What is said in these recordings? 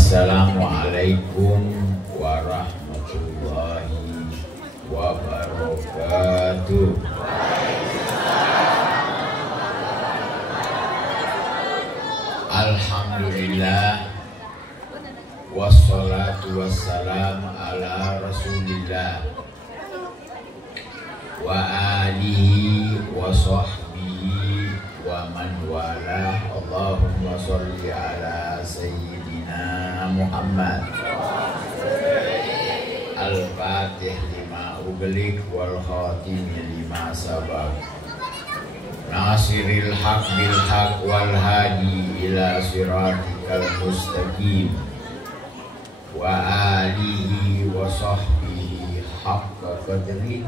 Assalamualaikum warahmatullahi wabarakatuh. Alhamdulillah, wassalatu wassalam ala rasulillah wa alihi wa sahbihi wa man wala. Allahumma sholli ala sayyidina Muhammad al-fatih lima ughliq wal khatim lima sabaq nasiril haq bil haq wal hadi ila siratikal mustaqim wa alihi wa sahbihi haqqa qadri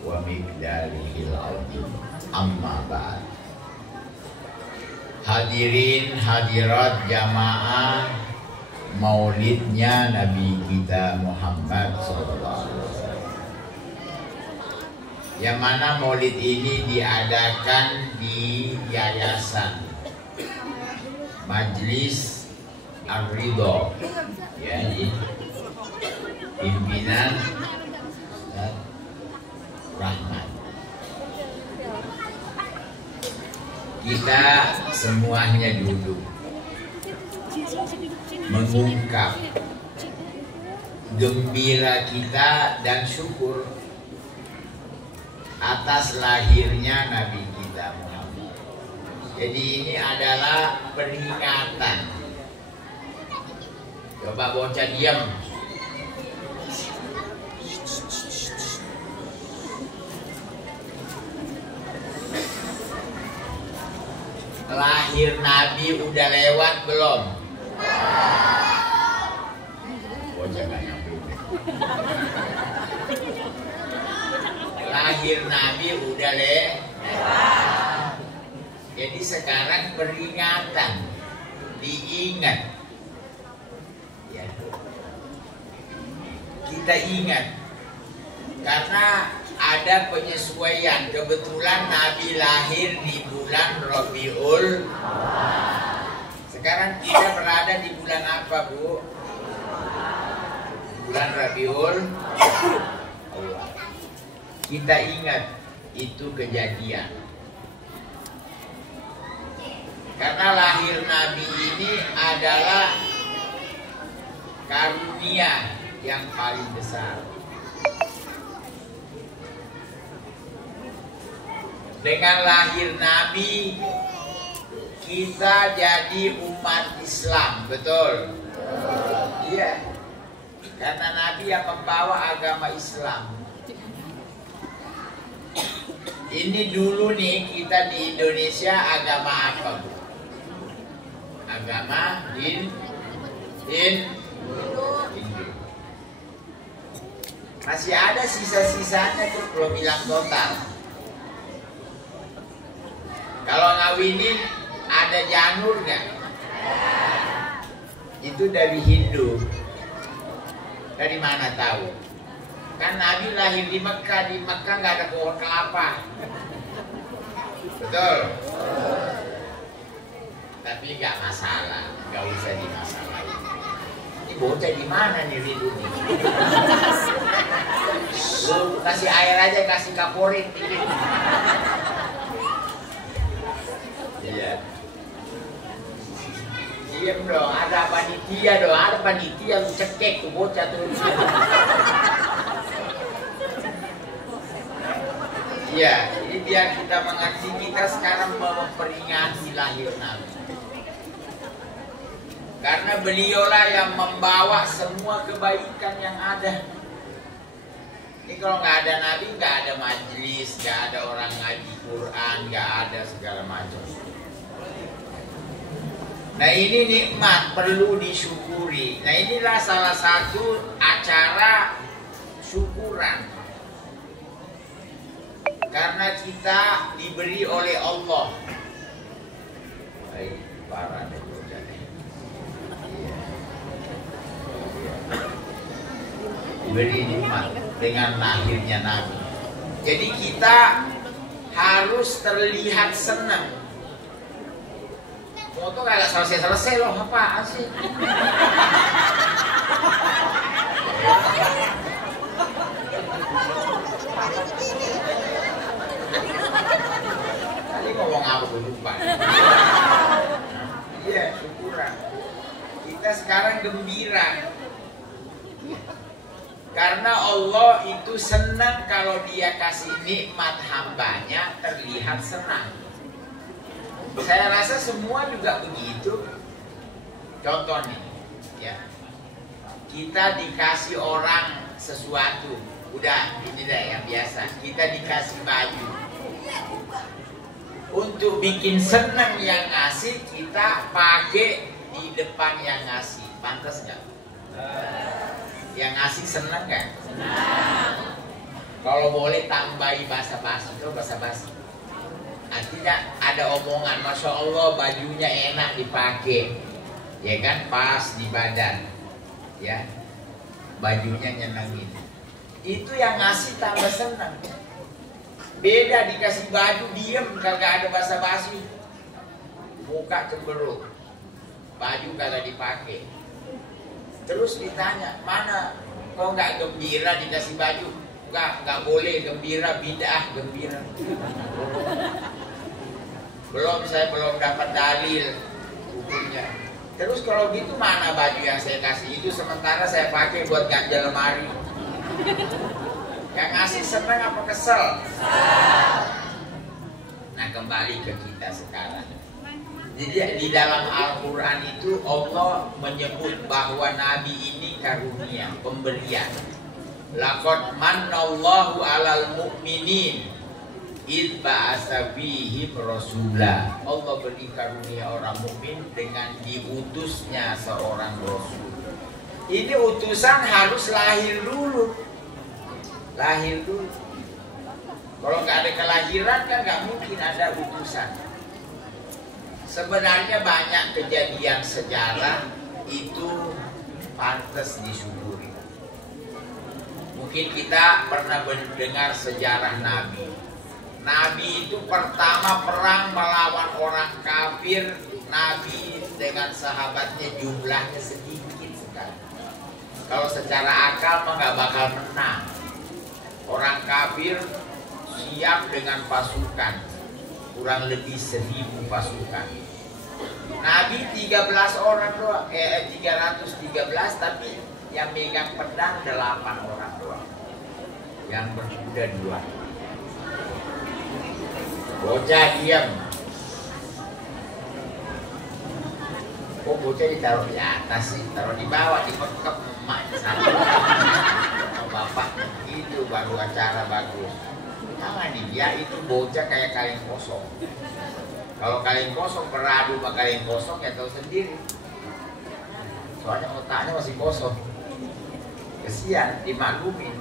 wa miqdarihil azim. Amma ba'd. Hadirin hadirat jamaah maulidnya Nabi kita Muhammad SAW, yang mana maulid ini diadakan di Yayasan Majlis Ar-Ridho, ya, di pimpinan Rahmat. Kita semuanya duduk mengungkap gembira kita dan syukur atas lahirnya Nabi kita Muhammad. Jadi ini adalah peringatan. Coba bocah diam. Lahir Nabi udah lewat belum? Bocah gak nyampe. Lahir Nabi udah lewat. Jadi sekarang peringatan, diingat. Ya. Kita ingat karena ada penyesuaian. Kebetulan Nabi lahir di bulan Rabiul. Sekarang kita berada di bulan apa, Bu? Bulan Rabiul. Kita ingat itu kejadian. Karena lahir Nabi ini adalah karunia yang paling besar. Dengan lahir Nabi kita jadi umat Islam, betul? Iya. Karena Nabi yang membawa agama Islam. Ini dulu nih kita di Indonesia agama apa, Bu? Agama Hindu. Masih ada sisa-sisanya tuh, belum bilang total. Kalau ngawinin ada janur nggak? Itu dari Hindu. Dari mana tahu? Kan Nabi lahir di Mekah. Di Mekah nggak ada pohon kelapa. Betul? Tapi nggak masalah, nggak usah dimasalahin. Ini bocah di mana nih Ridho nih? Lu kasih air aja, kasih kaporit dikit. Iya. Diam dong, ada panitia dong, ada panitia lu cekek tuh bocah tuh. Iya, ini biar kita mengerti, kita sekarang memperingati lahir Nabi. Karena beliaulah yang membawa semua kebaikan yang ada. Ini kalau nggak ada Nabi, nggak ada majelis, nggak ada orang ngaji Quran, nggak ada segala macam. Nah ini nikmat, perlu disyukuri. Nah inilah salah satu acara syukuran. Karena kita diberi oleh Allah. Baik, parah nih bocah nih. Diberi nikmat dengan lahirnya Nabi. Jadi kita harus terlihat senang. Foto kagak selesai loh, apaan sih? Tadi ngomong apa gue lupa. Iya, syukuran. Kita sekarang gembira. Karena Allah itu senang kalau dia kasih nikmat hambanya terlihat senang. Saya rasa semua juga begitu. Contoh nih, ya, kita dikasih orang sesuatu, udah ini dah yang biasa. Kita dikasih baju. Untuk bikin senang yang ngasih, kita pakai di depan yang ngasih. Pantas nggak? Yang ngasih senang nggak? Kalau boleh tambahi basa-basi, itu basa-basi. Artinya ada omongan, Masya Allah bajunya enak dipakai, ya kan, pas di badan, ya, bajunya nyenengin. Itu yang ngasih tambah senang. Beda dikasih baju diem, kagak ada basa-basi, muka cemberut, baju kagak dipakai. Terus ditanya, mana kok nggak gembira dikasih baju? Nggak boleh gembira, bid'ah gembira. Saya belum dapat dalil hukumnya. Terus kalau gitu mana baju yang saya kasih itu sementara saya pakai buat ganjal lemari? Yang ngasih senang apa kesel? Nah, kembali ke kita sekarang. Jadi di dalam Al-Quran itu Allah menyebut bahwa Nabi ini karunia, pemberian. Laqad mannallahu 'alal mu'minin id ba'atsa fihim rasula. Allah beri karunia orang mukmin dengan diutusnya seorang rasul. Ini utusan harus lahir dulu. Lahir dulu. Kalau nggak ada kelahiran kan nggak mungkin ada utusan. Sebenarnya banyak kejadian sejarah itu pantas disyukuri. Mungkin kita pernah mendengar sejarah Nabi. Nabi itu pertama perang melawan orang kafir. Nabi dengan sahabatnya jumlahnya sedikit sekali. Kalau secara akal mah nggak bakal menang. Orang kafir siap dengan pasukan, kurang lebih 1000 pasukan. Nabi 13 orang doang, 313, tapi yang megang pedang 8 orang doang. Yang berkuda 2. Bocah diam. Oh, bocah ditaruh di atas sih, taruh di bawah, dipekep emak sana. Oh, bapak itu baru acara bagus. Jangan dia itu bocah kayak kaleng kosong. Kalau kaleng kosong beradu sama kaleng kosong ya tahu sendiri. Soalnya otaknya masih kosong. Kesian dimaklumin.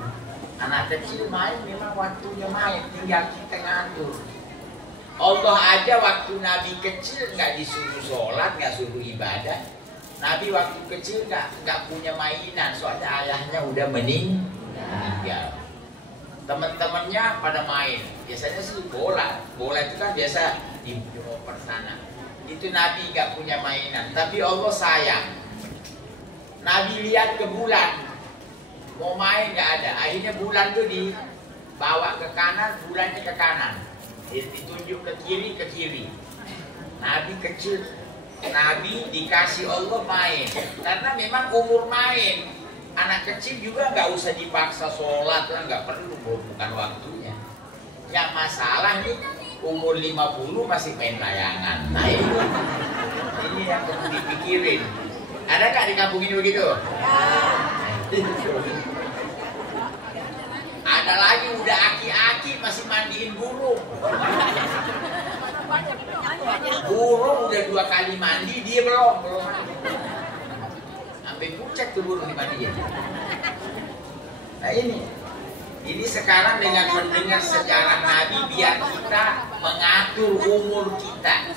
Anak kecil main memang waktunya main, tinggal kita ngatur. Allah aja waktu Nabi kecil nggak disuruh sholat, nggak suruh ibadah. Nabi waktu kecil nggak punya mainan, soalnya ayahnya udah meninggal. Teman-temannya pada main, biasanya sih bola itu kan biasa di sana. Itu Nabi nggak punya mainan, tapi Allah sayang. Nabi lihat ke bulan, mau main nggak ada. Akhirnya bulan tuh dibawa ke kanan, bulannya ke kanan. Ditunjuk ke kiri. Nabi kecil, Nabi dikasih Allah main, karena memang umur main. Anak kecil juga nggak usah dipaksa sholat lah, nggak perlu, bukan waktunya. Yang masalah nih umur 50 masih main layangan. Nah ini yang perlu dipikirin. Ada nggak di kampung ini begitu? Ada lagi udah aki-aki masih mandiin burung. Burung udah 2 kali mandi, dia belum mandi. Sampai pucat tuh burung dimandiin. Nah ini sekarang dengan mendengar sejarah Nabi biar kita mengatur umur kita.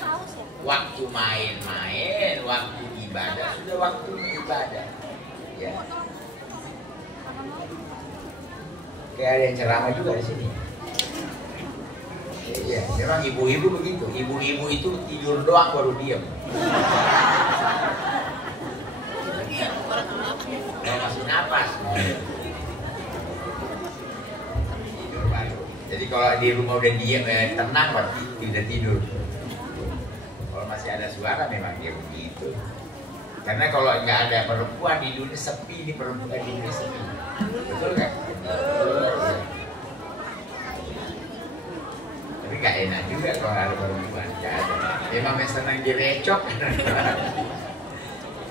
Waktu main-main, waktu ibadah, sudah waktu ibadah. Ya. Kayak ada yang ceramah juga di sini. Iya, memang ibu-ibu begitu. Ibu-ibu itu tidur doang baru diam. Mau masuk napas. Tidur baru. Jadi kalau di rumah udah diam, tenang berarti tidak tidur. Kalau masih ada suara memang dia begitu. Karena kalau nggak ada perempuan di dunia sepi, di perempuan di dunia sepi. Betul kan? Tapi nggak enak juga kalau ada perempuan. Nggak ada. Memang senang direcok.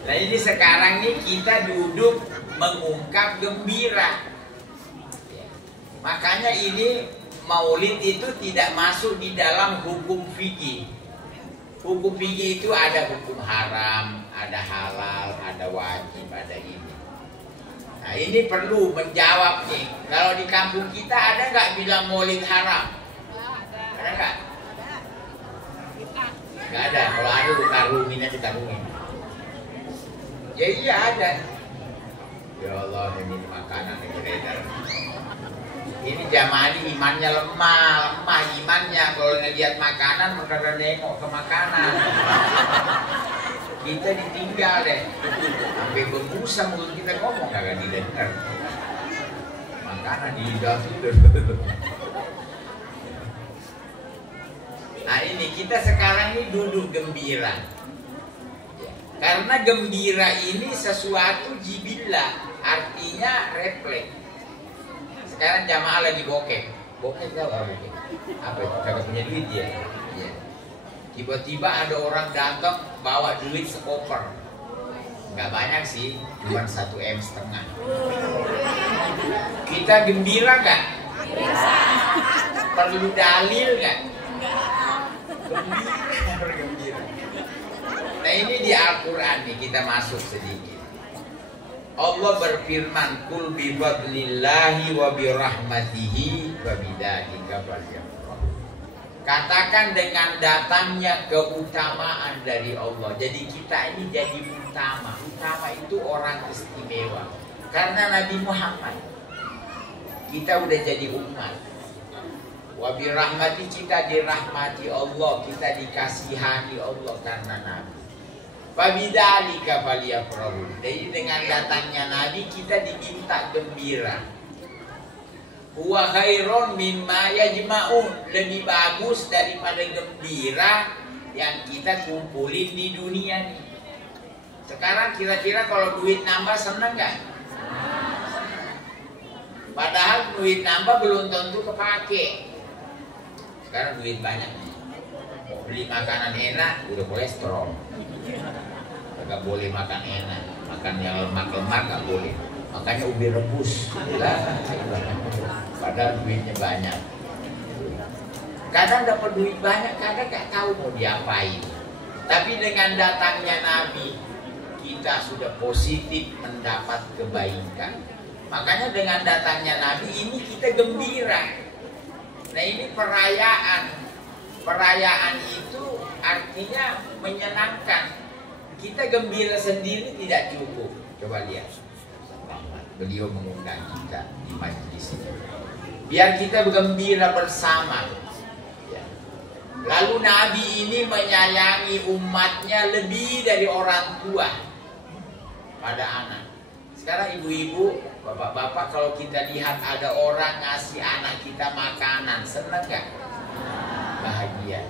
Nah ini sekarang nih kita duduk mengungkap gembira. Makanya ini maulid itu tidak masuk di dalam hukum fikih. Hukum fikih itu ada hukum haram, ada halal, ada wajib, ada ini. Nah ini perlu menjawab nih. Kalau di kampung kita ada nggak bilang maulid haram? Ada nggak? Nggak ada. Kalau ada ditaruhin aja, ditaruhin. Ya iya ada. Ya Allah, ini makanan yang beredar. Ini jamaah ini imannya lemah imannya. Kalau ngelihat makanan maka nengok ke makanan. Kita ditinggal deh. Sampai berbusa mulut kita ngomong kagak didengar. Makanan di lidah tidur. Nah ini kita sekarang ini duduk gembira. Karena gembira ini sesuatu jibillah, artinya refleks. Sekarang jamaah lagi bokeh tahu apa bokeh? Apa itu? Kagak punya duit ya? Iya. Tiba-tiba ada orang datang bawa duit sekoper. Nggak banyak sih, cuma 1,5 M. Kita gembira nggak? Perlu dalil nggak? Gembira. Nah ini di Al-Quran nih kita masuk sedikit. Allah berfirman, "Qul bi fadlillahi wa bi rahmatihi wa bidzalika falyafrahu." Katakan dengan datangnya keutamaan dari Allah. Jadi kita ini jadi utama. Utama itu orang istimewa. Karena Nabi Muhammad. Kita udah jadi umat. Wa bi rahmati, kita dirahmati Allah, kita dikasihani Allah karena Nabi. Fabidzalika falyafrahu. Jadi dengan datangnya Nabi kita diminta gembira. Huwa khairun mimma yajma'un. Lebih bagus daripada gembira yang kita kumpulin di dunia nih. Sekarang kira-kira kalau duit nambah seneng gak? Padahal duit nambah belum tentu kepake. Sekarang duit banyak. Beli makanan enak udah kolesterol. Gak boleh makan enak, makan yang lemak-lemak gak boleh. Makanya ubi rebus. Padahal duitnya banyak. Kadang dapat duit banyak, kadang gak tahu mau diapain. Tapi dengan datangnya Nabi, kita sudah positif mendapat kebaikan. Makanya dengan datangnya Nabi ini kita gembira. Nah ini perayaan. Perayaan itu artinya menyenangkan. Kita gembira sendiri tidak cukup. Coba lihat. Beliau mengundang kita di majelis ini. Biar kita bergembira bersama. Ya. Lalu Nabi ini menyayangi umatnya lebih dari orang tua pada anak. Sekarang ibu-ibu, bapak-bapak, kalau kita lihat ada orang ngasih anak kita makanan, senang gak? Bahagia.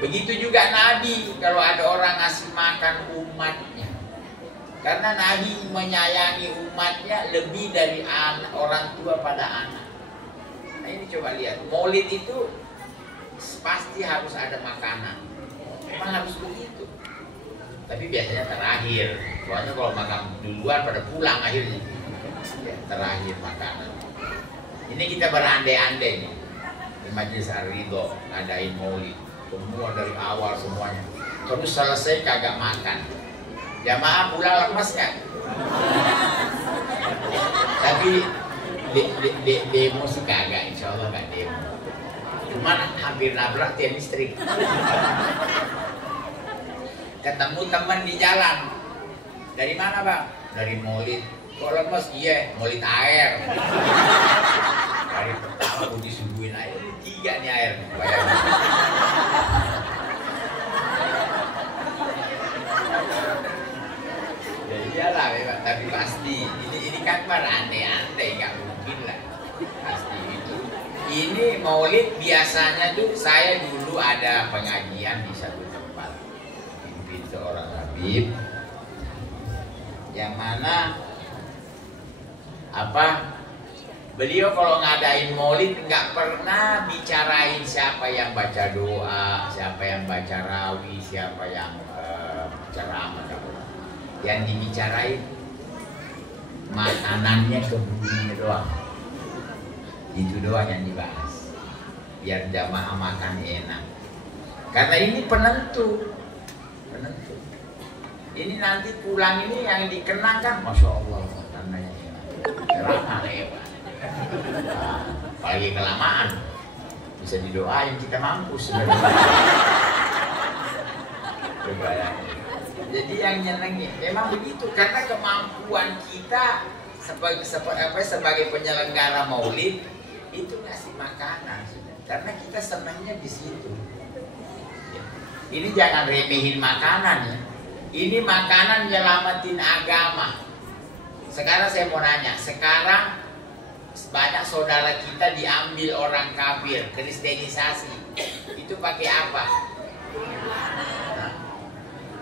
Begitu juga Nabi kalau ada orang ngasih makan umatnya. Karena Nabi menyayangi umatnya lebih dari orang tua pada anak. Nah ini coba lihat, maulid itu pasti harus ada makanan. Memang harus begitu. Tapi biasanya terakhir. Soalnya kalau makan duluan pada pulang akhirnya. Ya, terakhir makanan. Ini kita berandai-andai nih. Di Majelis Ar-Ridho ngadain maulid. Semua dari awal semuanya. Terus selesai kagak makan. Jamaah pulang lemas kan? Tapi demo sih kagak, insya Allah gak demo. Cuman hampir nabrak tiang listrik. Ketemu teman di jalan. Dari mana bang? Dari maulid. Kok lemes? Iya, maulid air. Dari pertama aku disuguhin air. 3 nih air. Bayangin. Ya iyalah memang, tapi pasti ini kan berandai-andai, nggak mungkin lah. Pasti itu. Ini maulid biasanya tuh saya dulu ada pengajian di satu tempat, pimpin seorang habib, yang mana beliau kalau ngadain maulid nggak pernah bicarain siapa yang baca doa, siapa yang baca rawi, siapa yang ceramah. Yang dibicarain makanannya, kebunnya doang. Itu doang yang dibahas, biar jamaah makan enak. Karena ini penentu. Ini nanti pulang ini yang dikenang kan, masya Allah, makanannya enak, ceramah hebat. Nah, apalagi kelamaan, bisa didoain kita mampus. Jadi yang nyenengin memang begitu, karena kemampuan kita sebagai penyelenggara maulid itu ngasih makanan, karena kita senangnya di situ. Ini jangan remehin makanan ya. Ini makanan nyelamatin agama. Sekarang saya mau nanya, sekarang banyak saudara kita diambil orang kafir, kristenisasi, itu pakai apa?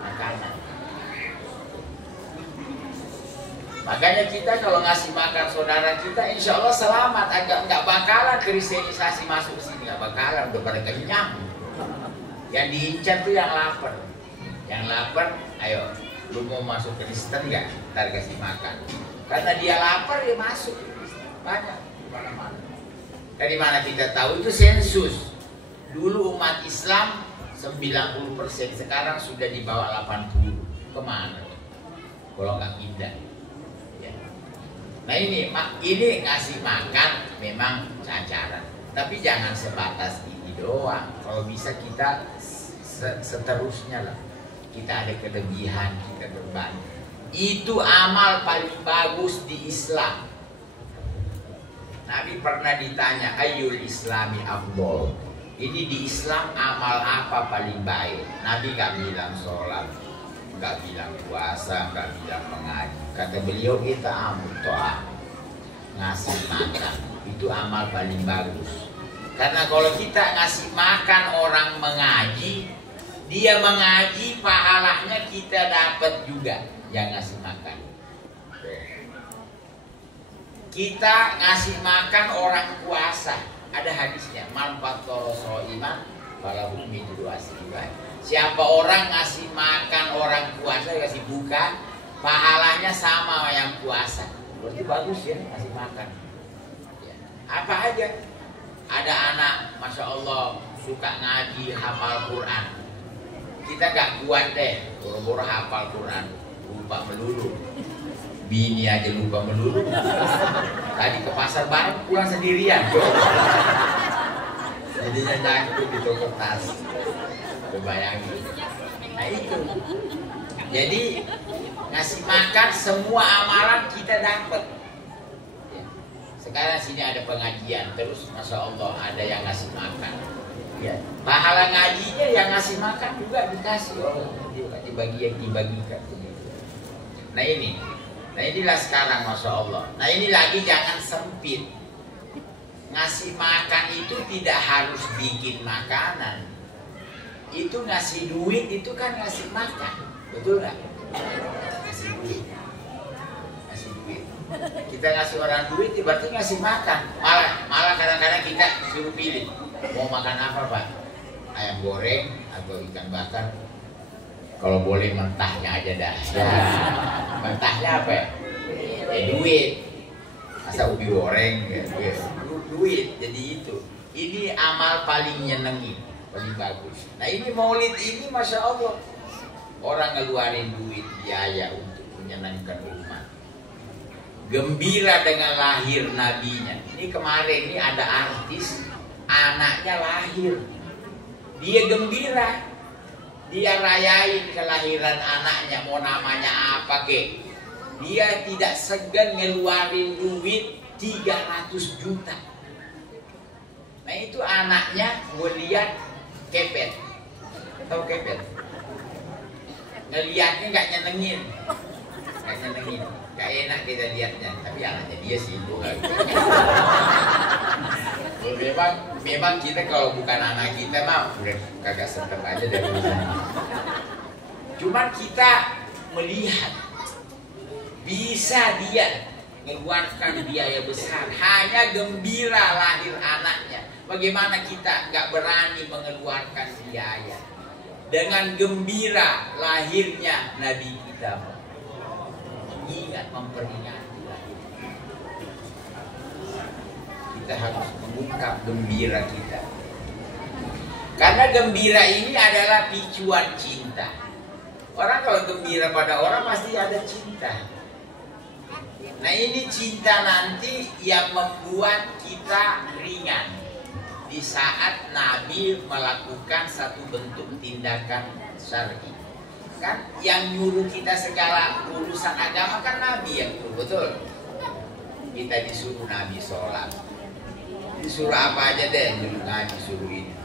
Makanan. Makanya kita kalau ngasih makan saudara kita, insya Allah selamat. Nggak bakalan kristenisasi masuk ke sini, nggak bakalan, udah pada kenyang. Yang diincar tuh yang lapar. Yang lapar, ayo, lu mau masuk Kristen nggak? Ntar kasih makan. Karena dia lapar, dia masuk. Banyak di mana-mana. Dari mana kita tahu? Itu sensus. Dulu umat Islam 90%, sekarang sudah di bawah 80. Kemana? Kalau nggak pindah. Ya. Nah ini ngasih makan memang cacaran. Tapi jangan sebatas ini doang. Kalau bisa kita seterusnya lah. Kita ada kelebihan, kita berbagi. Itu amal paling bagus di Islam. Nabi pernah ditanya, ayyul islami afdol. Ini di Islam amal apa paling baik? Nabi gak bilang sholat, gak bilang puasa, gak bilang mengaji. Kata beliau, kita amal to'ah, ngasih makan. Itu amal paling bagus. Karena kalau kita ngasih makan orang mengaji, dia mengaji, pahalanya kita dapat juga yang ngasih makan. Kita ngasih makan orang puasa, ada hadisnya, manfaatol soiman walau itu asliban. Siapa orang ngasih makan orang puasa, kasih buka, pahalanya sama sama yang puasa. Berarti bagus ya ngasih makan. Ya. Apa aja? Ada anak, masya Allah, suka ngaji, hafal Quran. Kita gak kuat deh, boro-boro hafal Quran, lupa melulu. Bini aja lupa melulu. Tadi ke pasar bareng pulang sendirian. Jadinya nyangkut di toko tas. Bayangin. Nah itu. Jadi ngasih makan semua amalan kita dapat. Sekarang sini ada pengajian terus, masya Allah ada yang ngasih makan. Ya. Pahala ngajinya yang ngasih makan juga dikasih Allah, dibagikan. Nah inilah sekarang masya Allah. Nah ini lagi jangan sempit. Ngasih makan itu tidak harus bikin makanan. Itu ngasih duit itu kan ngasih makan, betul nggak? Ngasih duit. Kita ngasih orang duit berarti ngasih makan. Malah kadang-kadang kita suruh pilih. Mau makan apa Pak? Ayam goreng atau ikan bakar? Kalau boleh mentahnya aja dah. Ya. Mentahnya apa ya? Duit. Masa ubi goreng ya, duit. Jadi itu. Ini amal paling nyenengin, paling bagus. Nah ini maulid ini masya Allah. Orang ngeluarin duit biaya untuk menyenangkan umat. Gembira dengan lahir nabinya. Ini kemarin ini ada artis, anaknya lahir, dia gembira, dia rayain kelahiran anaknya, mau namanya apa kek, dia tidak segan ngeluarin duit 300 juta. Nah itu itu anaknya ngeliat kepet. Tahu kepet? Ngeliatnya nggak nyenengin. Gak enak kita lihatnya, tapi anaknya dia sih bukan. memang kita kalau bukan anak kita mah udah kagak sedap aja dari sana. Cuman kita melihat bisa dia mengeluarkan biaya besar hanya gembira lahir anaknya. Bagaimana kita nggak berani mengeluarkan biaya dengan gembira lahirnya Nabi kita? Ingat memperingati lahirnya. Kita harus mengungkap gembira kita. Karena gembira ini adalah picuan cinta. Orang kalau gembira pada orang pasti ada cinta. Nah ini cinta nanti yang membuat kita ringan di saat Nabi melakukan satu bentuk tindakan syar'i. Kan yang nyuruh kita segala urusan agama kan Nabi yang nyuruh, betul? Kita disuruh Nabi sholat, disuruh apa aja deh, nyuruh Nabi suruh ini.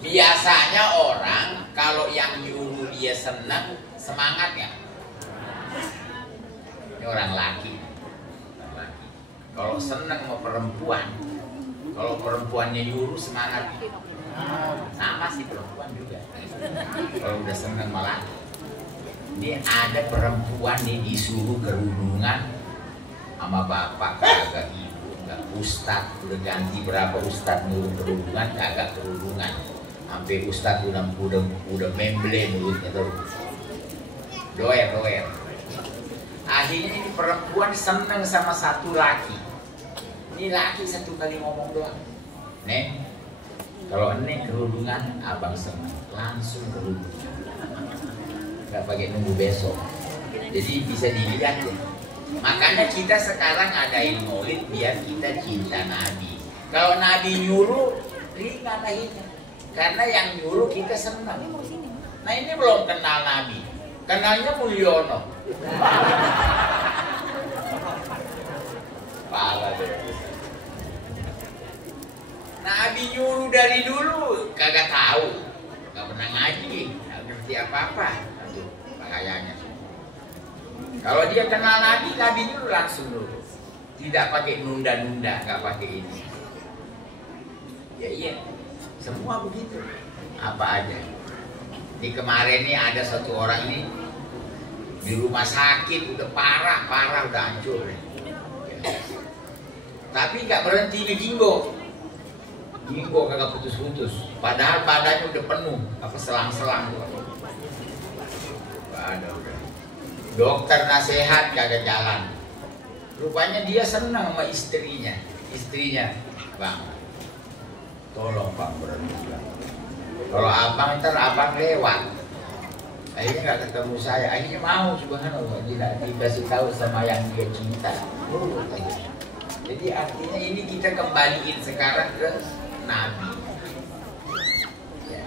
Biasanya orang kalau yang nyuruh dia senang, semangat ya. Ini orang laki. Kalau senang sama perempuan, kalau perempuannya nyuruh semangat. Sama sih perempuan juga. Kalau udah senang malah. Ini ada perempuan nih disuruh kerudungan sama bapak kagak, ibu enggak, ustad udah ganti berapa ustad nyuruh kerudungan kagak kerudungan. Sampai ustad udah memble mulutnya terus. Doer. Akhirnya ini perempuan senang sama satu laki. Ini laki satu kali ngomong doang. Neng, kalau Neng kerudungan, abang senang. Langsung kerudungan. Gak pakai nunggu besok. Jadi bisa dilihat ya. Makanya kita sekarang adain maulid biar kita cinta Nabi. Kalau Nabi nyuruh, ringan akhirnya. Karena yang nyuruh kita senang. Nah ini belum kenal Nabi. Kenalnya Mulyono. Pala deh. Nabi nyuruh dari dulu kagak tahu, nggak pernah ngaji, nggak ngerti apa-apa. Aduh, bahayanya. Kalau dia kenal Nabi nyuruh langsung dulu, tidak pakai nunda-nunda, nggak pakai ini. Ya iya, semua begitu. Apa aja. Ini kemarin nih ada satu orang ini di rumah sakit udah parah udah hancur. Ya. Tapi nggak berhenti di Ginggo kagak putus-putus. Padahal badannya udah penuh, apa selang-selang tuh. Ada udah. Dokter nasihat kagak jalan. Rupanya dia senang sama istrinya. Bang, tolong Bang berhenti. Kalau abang ntar abang lewat. Akhirnya nggak ketemu saya. Akhirnya mau, subhanallah, tidak dikasih tahu sama yang dia cinta. Jadi artinya ini kita kembaliin sekarang ke Nabi. Ya.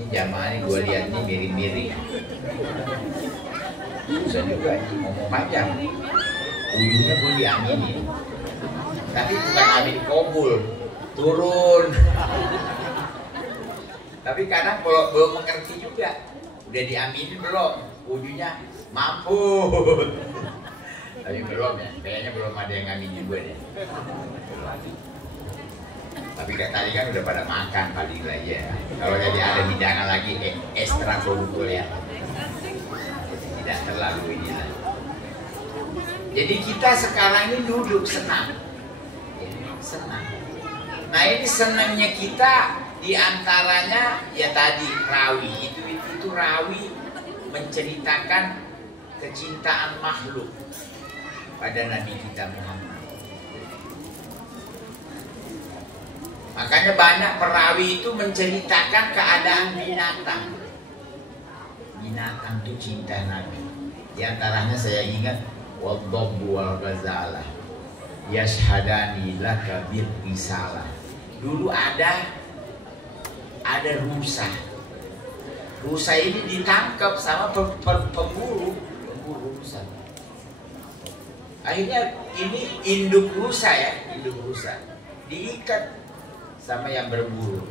Ini jamaah ini gue lihat nih mirip-mirip. Susah juga ngomong panjang. Ujungnya gue diaminin. Tapi bukan amin kabul, turun. Tapi kadang kalau belum mengerti juga, udah diaminin belum, ujungnya mampu. Tapi belum ya, kayaknya belum ada yang ngaminin gue deh. Tapi kayak tadi kan udah pada makan paling lah ya. Kalau jadi ada hidangan lagi ekstra ya. Tidak terlalu ini lah. Jadi kita sekarang ini duduk senang. Senang. Nah ini senangnya kita diantaranya ya tadi rawi. Itu rawi menceritakan kecintaan makhluk pada Nabi kita Muhammad. Makanya banyak perawi itu menceritakan keadaan binatang. Binatang itu cinta Nabi. Di antaranya saya ingat wadhabbu wal ghazalah yashhadani laka bir risalah. Dulu ada rusa. Rusa ini ditangkap sama pemburu rusa. Akhirnya ini induk rusa diikat sama yang berburu.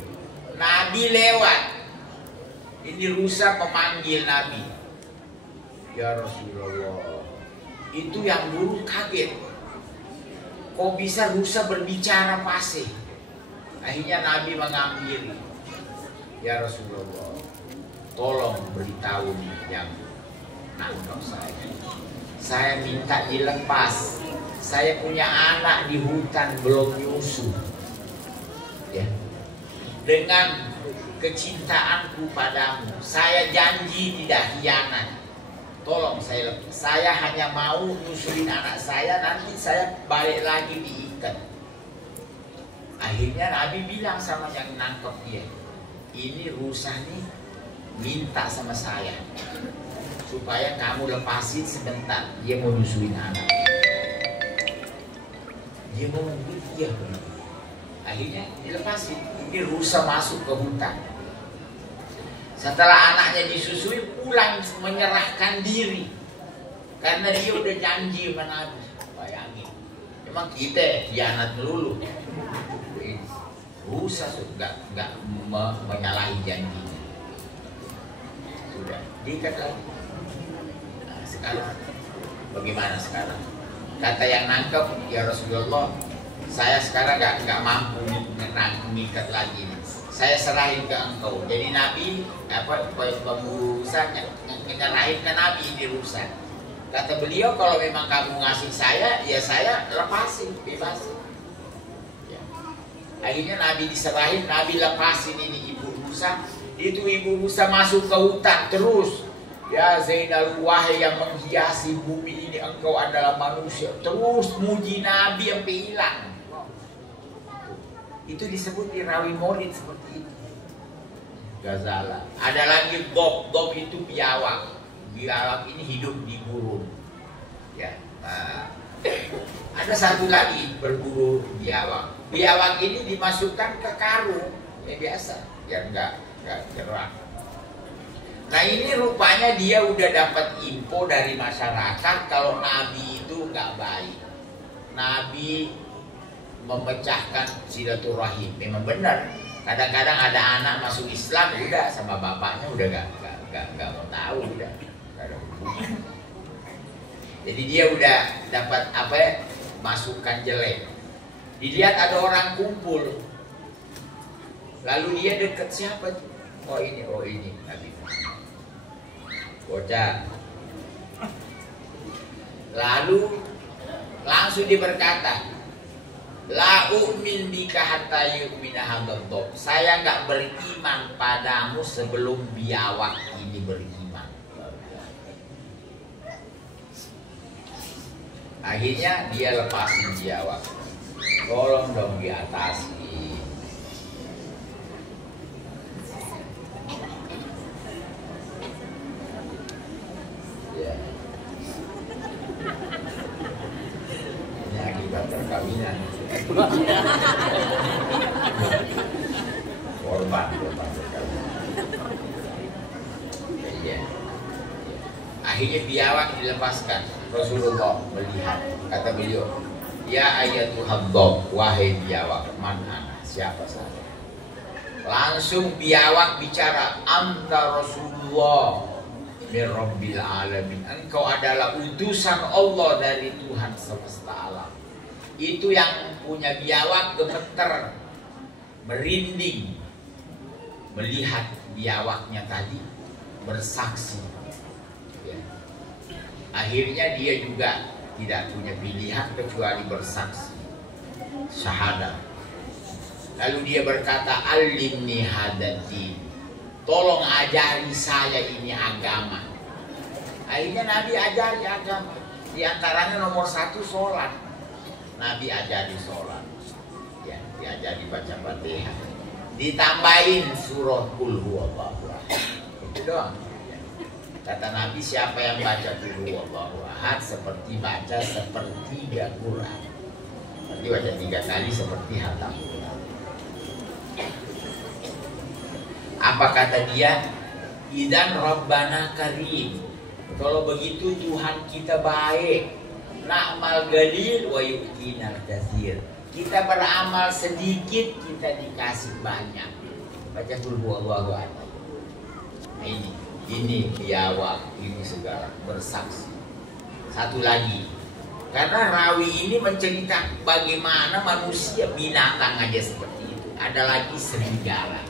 Nabi lewat. Ini rusa memanggil Nabi. Ya Rasulullah. Itu yang buru kaget. Kok bisa rusa berbicara fasih? Akhirnya Nabi mengambil. Ya Rasulullah, tolong beritahu yang nangkap saya. Saya minta dilepas. Saya punya anak di hutan belum nyusu. Ya. Dengan kecintaanku padamu, saya janji tidak khianat. Tolong saya lepas. Saya hanya mau nyusulin anak saya, nanti saya balik lagi diikat. Akhirnya Nabi bilang sama yang nangkep dia, ini rusa nih minta sama saya supaya kamu lepasin sebentar. Dia mau nyusuin anak. Dia mau nungguin dia. Akhirnya dilepasin. Ini rusa masuk ke hutan. Setelah anaknya disusui, pulang menyerahkan diri. Karena dia udah janji sama Nabi. Bayangin. Emang kita khianat melulu. Rusa nggak menyalahi janjinya. Sudah diikat lagi. Nah, sekarang bagaimana sekarang? Kata yang nangkep, ya Rasulullah, saya sekarang nggak mampu mengikat lagi. Saya serahin ke engkau. Jadi Nabi pemburusan menyerahin ke Nabi di rusa. Kata beliau, kalau memang kamu ngasih saya, ya saya lepasin, bebasin. Ya. Akhirnya Nabi diserahin, Nabi lepasin ini ibu rusa. Itu ibu rusa masuk ke hutan terus. Ya Zainal wahai yang menghiasi bumi ini, engkau adalah manusia. Terus muji Nabi sampai hilang. Itu disebut di rawi maulid seperti itu. Gazala. Ada lagi Dob. Dob itu biawak. Biawak ini hidup di burung. Ya. Nah, ada satu lagi berburu biawak. Biawak ini dimasukkan ke karung. Ya biasa. Biar enggak gerak. Nah ini rupanya dia udah dapat info dari masyarakat kalau Nabi itu enggak baik. Nabi memecahkan silaturahim. Memang benar. Kadang-kadang ada anak masuk Islam, udah sama bapaknya udah gak mau tahu, udah gak ada hubungan. Jadi dia udah dapat apa ya, masukan jelek. Dilihat ada orang kumpul, lalu dia deket siapa tuh? Oh ini Nabi. Bocah. Lalu langsung dia berkata, la u'min bika hatta yu'mina hadzal dob. Saya enggak beriman padamu sebelum biawak ini beriman. Akhirnya dia lepasin biawak. Tolong dong diatasi. Ya. Ini akibat perkawinan. Korban ya. Akhirnya biawak dilepaskan. Rasulullah melihat, kata beliau, ya ayatuhad dob, wahai biawak, mana siapa saya? Langsung biawak bicara, anta Rasulullah min Rabbil alamin, engkau adalah utusan Allah dari Tuhan semesta alam. Itu yang punya biawak gemeter, merinding melihat biawaknya tadi bersaksi. Ya. Akhirnya dia juga tidak punya pilihan kecuali bersaksi, syahadat. Lalu dia berkata, alimni hadati, tolong ajari saya ini agama. Akhirnya Nabi ajari agama. Di antaranya nomor 1 sholat. Nabi ajari sholat, ya, diajari baca Fatihah, ditambahin surah Qul huwallahu ahad. Itu doang. Ya. Kata Nabi, siapa yang baca Qul huwallahu ahad seperti baca sepertiga Quran. Berarti baca 3 kali seperti hatam Quran. Apa kata dia? Idan Rabbana Karim. Kalau begitu Tuhan kita baik. Na'mal galil wa yu'tinal katsir. Kita beramal sedikit, kita dikasih banyak. Baca qul huwallahu ahad. Nah, ini biawak, ini segala bersaksi. Satu lagi, karena rawi ini menceritakan bagaimana manusia, binatang aja seperti itu. Ada lagi serigala.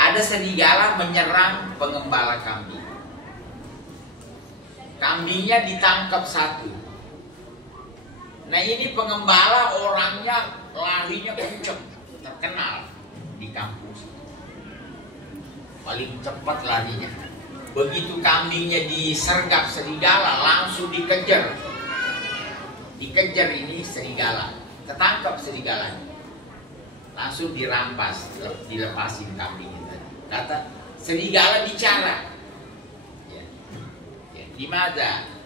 Ada serigala menyerang pengembala kambing. Kambingnya ditangkap satu. Nah ini pengembala orangnya larinya kenceng, terkenal di kampus. Paling cepat larinya. Begitu kambingnya disergap serigala, langsung dikejar. Dikejar ini serigala, ketangkap serigalanya. Langsung dirampas, dilepasin kambingnya. Kata serigala bicara. Ya. Ya.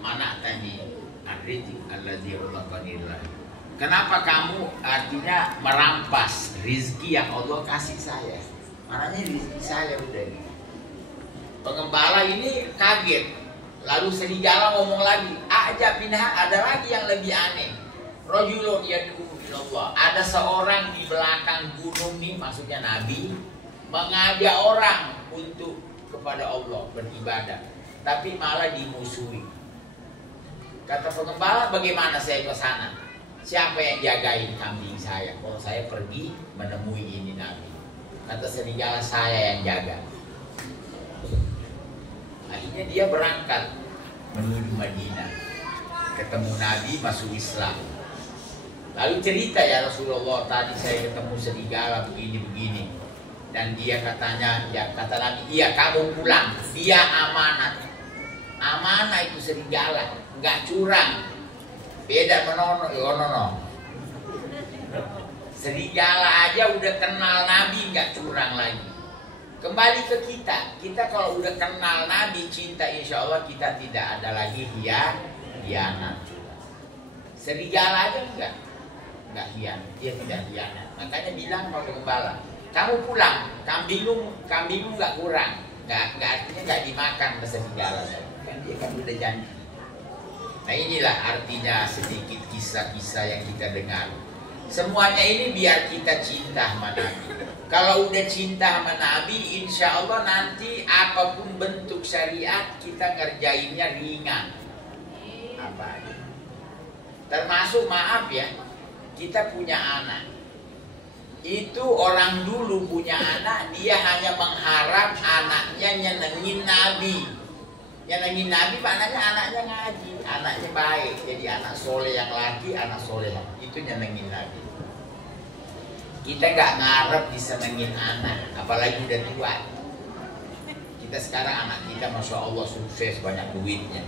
Mana tadi? Kenapa kamu artinya merampas rizki yang Allah kasih saya? Maknanya rizki saya udah gitu. Pengembala ini kaget. Lalu serigala ngomong lagi, ajab minha, ada lagi yang lebih aneh. Rajulun yad'u ilallah. Ada seorang di belakang gunung nih, maksudnya Nabi, mengajak orang untuk kepada Allah beribadah, tapi malah dimusuhi. Kata pengembala, bagaimana saya ke sana? Siapa yang jagain kambing saya? Kalau saya pergi menemui ini Nabi. Kata serigala, saya yang jaga. Akhirnya dia berangkat menuju Madinah, ketemu Nabi, masuk Islam. Lalu cerita, ya Rasulullah, tadi saya ketemu serigala begini-begini. Dan dia katanya, ya kata Nabi, iya kamu pulang, dia amanat. Amanah itu serigala, nggak curang. Beda menono, no. Serigala aja udah kenal Nabi, nggak curang lagi. Kembali ke kita kalau udah kenal Nabi, cinta, insya Allah kita tidak ada lagi hianat. Serigala aja nggak hianat, dia tidak hianat. Makanya bilang kalau gembala, kamu pulang, kambingmu nggak kurang, nggak artinya nggak dimakan ke serigala. Kan dia kan udah janji. Nah inilah artinya sedikit kisah-kisah yang kita dengar. Semuanya ini biar kita cinta sama Nabi. Kalau udah cinta sama Nabi, insya Allah nanti apapun bentuk syariat kita ngerjainnya ringan. Apa aja. Termasuk maaf ya, kita punya anak. Itu orang dulu punya anak, dia hanya mengharap anaknya nyenengin Nabi. Nyenengin Nabi maknanya anaknya ngaji, anaknya baik. Jadi anak soleh yang laki, anak soleh. Itu nyenengin Nabi. Kita nggak ngarep disenengin anak, apalagi udah tua. Kita sekarang anak kita masya Allah sukses, banyak duitnya.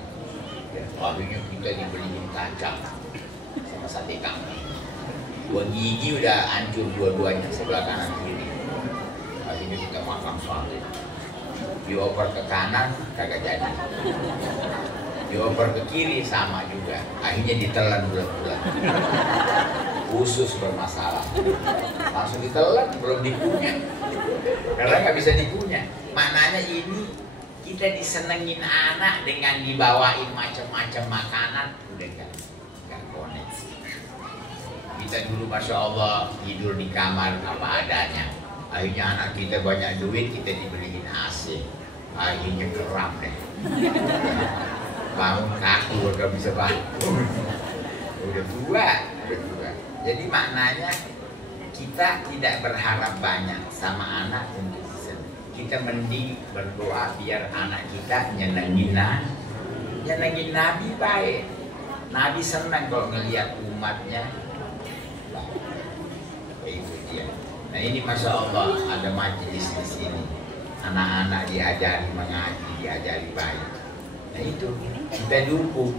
Akhirnya kita dibeliin kacang sama sate kambing. 2 gigi udah hancur dua-duanya, sebelah kanan kiri. Akhirnya kita makan sate. Dioper ke kanan kagak jadi. Dioper ke kiri sama juga. Akhirnya ditelan bulan-bulan. Usus bermasalah. Langsung ditelan, belum dikunyah. Karena nggak bisa dikunyah. Maknanya ini kita disenengin anak dengan dibawain macam-macam makanan, udah nggak connect. Kita dulu masya Allah tidur di kamar apa adanya. Akhirnya anak kita banyak duit, kita dibeliin AC. Akhirnya geram deh. Bangun kaku, gak bisa bangun. Udah tua. Jadi maknanya kita tidak berharap banyak sama anak untuk disenang. Kita mending berdoa biar anak kita nyenengin Nabi baik. Nabi senang kalau ngelihat umatnya. Itu dia. Nah ini masya Allah ada majelis di sini. Anak-anak diajari mengaji, diajari baik. Nah itu kita dukung.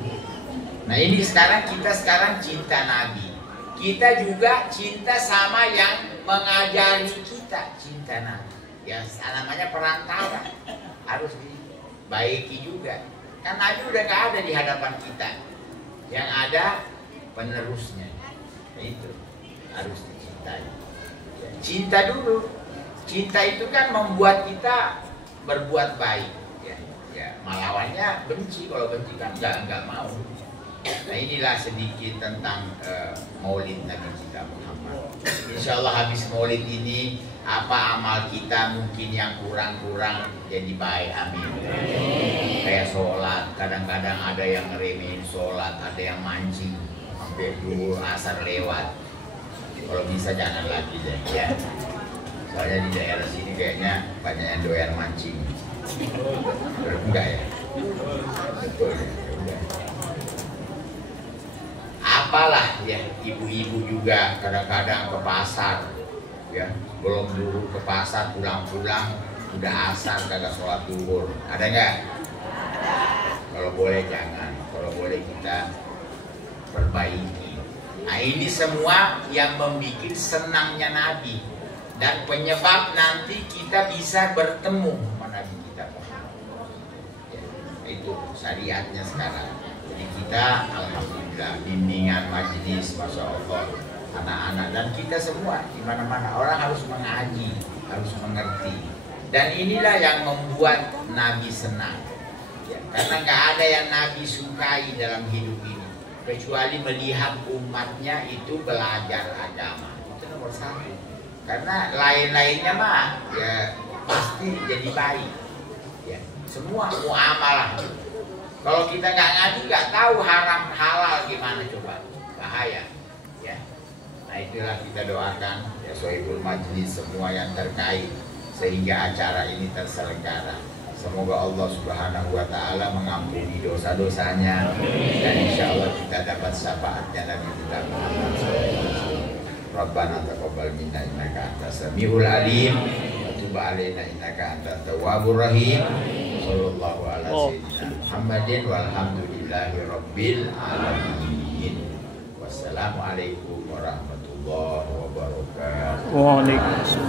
Nah ini kita sekarang cinta Nabi. Kita juga cinta sama yang mengajari kita cinta Nabi. Ya namanya perantara, harus dibaiki juga. Kan Nabi udah gak ada di hadapan kita. Yang ada penerusnya. Nah, itu harus dicintai. Ya, cinta dulu. Cinta itu kan membuat kita berbuat baik. Ya, melawannya benci. Kalau benci kan nggak mau. Nah inilah sedikit tentang Maulid Nabi kita Muhammad. Insya Allah habis Maulid ini apa amal kita mungkin yang kurang-kurang jadi baik, amin. Kayak sholat, kadang-kadang ada yang ngeremehin sholat, ada yang mancing sampai dulu asar lewat. Kalau bisa jangan lagi deh ya. Soalnya di daerah sini kayaknya banyak yang doyan mancing. Enggak ya? Betul ya. Udah. Apalah ya, ibu-ibu juga kadang-kadang ke pasar ya, belum dulu ke pasar pulang-pulang udah asar kagak sholat duhur. Ada nggak? Kalau boleh jangan, kalau boleh kita perbaiki. Nah ini semua yang membuat senangnya Nabi dan penyebab nanti kita bisa bertemu sama Nabi kita. Ya, itu syariatnya sekarang. Jadi kita alhamdulillah bimbingan majelis, masya Allah, anak-anak dan kita semua di mana-mana orang harus mengaji, harus mengerti. Dan inilah yang membuat Nabi senang. Ya, karena nggak ada yang Nabi sukai dalam hidup ini kecuali melihat umatnya itu belajar agama. Itu nomor satu. Karena lain-lainnya mah ya pasti jadi baik. Ya, semua muamalah. Kalau kita nggak ngaji, nggak tahu haram halal gimana coba, bahaya. Ya, nah itulah kita doakan ya sohibul majlis semua yang terkait sehingga acara ini terselenggara. Semoga Allah Subhanahu Wa Taala mengampuni dosa-dosanya dan insya Allah kita dapat syafaatnya Nabi kita Muhammad SAW. Rabbana taqabbal minna innaka antas samiul alim wa tub alaina innaka antat tawwabur rahim. Sallallahu ala sayyidina Muhammadin walhamdulillahi rabbil alamin. Wassalamualaikum warahmatullahi wabarakatuh. Waalaikumsalam.